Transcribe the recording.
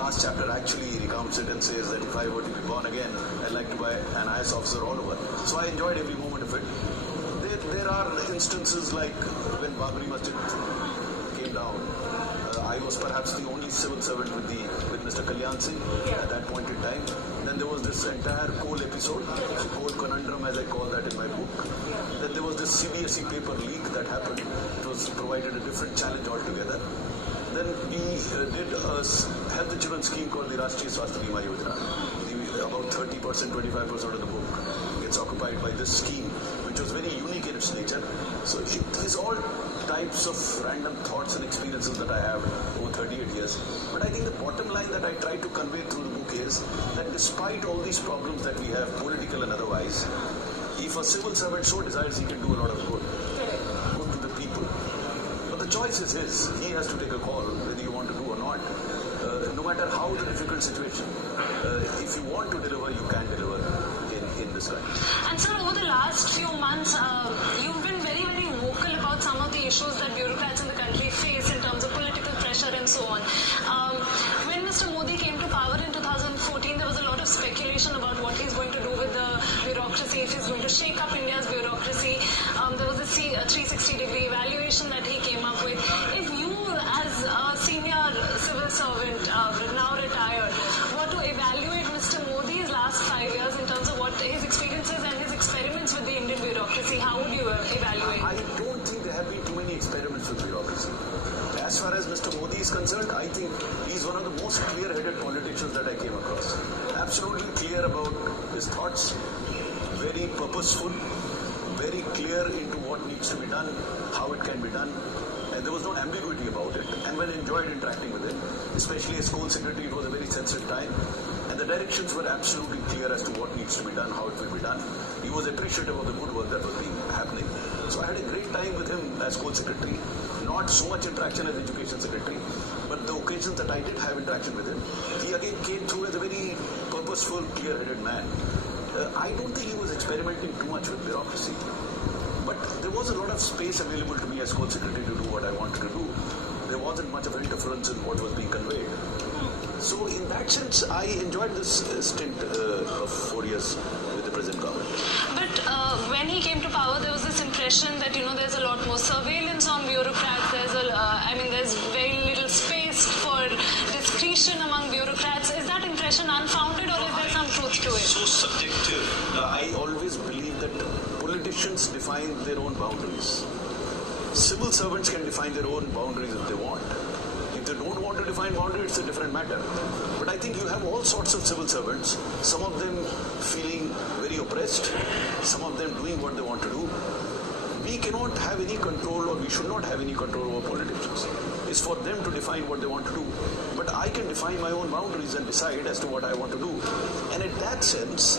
last chapter actually recounts it and says that if I were to be born again, I'd like to buy an IS officer all over. So I enjoyed every moment of it. There are instances like when Babri Masjid came down. I was perhaps the only civil servant with Mr. Kalyan Singh at that point in time. Then there was this entire coal episode, coal conundrum as I call that in my book. Then there was this CBSE paper leak that happened. It was provided a different challenge altogether. Then we did a health insurance scheme called the Rashtriya Swasthya Bima Yojana. About 30%, 25% of the book gets occupied by this scheme, which was very unique in its nature. So there's all types of random thoughts and experiences that I have over 38 years. But I think the bottom line that I try to convey through the book is that despite all these problems that we have, political and otherwise, if a civil servant so desires, he can do a lot of good to the people. But the choice is his. He has to take a call whether you want to do or not. No matter how the difficult situation, if you want to deliver, you can deliver in this line. And sir, over the last few months, you've been very, very vocal about some of the issues that bureaucrats in the country face in terms of political pressure and so on. When Mr. Modi came to power in 2014, there was a lot of speculation about what he's going to do with the bureaucracy, if he's going to shake up India's bureaucracy. There was a 360-degree evaluation that he came up with. If you, as a senior civil servant, now retired, were to evaluate Mr. Modi's last 5 years in terms of what his experiences and his experiments with the Indian bureaucracy, how would you evaluate? I don't think there have been too many experiments with bureaucracy. As far as Mr. Modi is concerned, I think he's one of the most clear-headed politicians that I came across. Absolutely clear about his thoughts, very purposeful, very clear into what needs to be done, how it can be done, and there was no ambiguity about it. And when I enjoyed interacting with him, especially as Coal Secretary, it was a very sensitive time, and the directions were absolutely clear as to what needs to be done, how it will be done. He was appreciative of the good work that was happening. So I had a great time with him as Coal Secretary. Not so much interaction as Education Secretary, but the occasions that I did have interaction with him, he again came through as a very purposeful, clear-headed man. I don't think he was experimenting too much with bureaucracy, but there was a lot of space available to me as Coal Secretary to do what I wanted to do. There wasn't much of an interference in what was being conveyed. So in that sense, I enjoyed this stint of 4 years with the present government. But when he came to power, there was this impression that, there's a lot more surveillance on bureaucrats. There's very little space for discretion among bureaucrats. Is that impression unfounded, or is there some truth to it? So subjective. I always believe that politicians define their own boundaries. Civil servants can define their own boundaries if they want. If they don't want to define boundaries, it's a different matter. But I think you have all sorts of civil servants, some of them feeling very oppressed, some of them doing what they want to do. We cannot have any control, or we should not have any control over politicians. It's for them to define what they want to do. But I can define my own boundaries and decide as to what I want to do. And in that sense,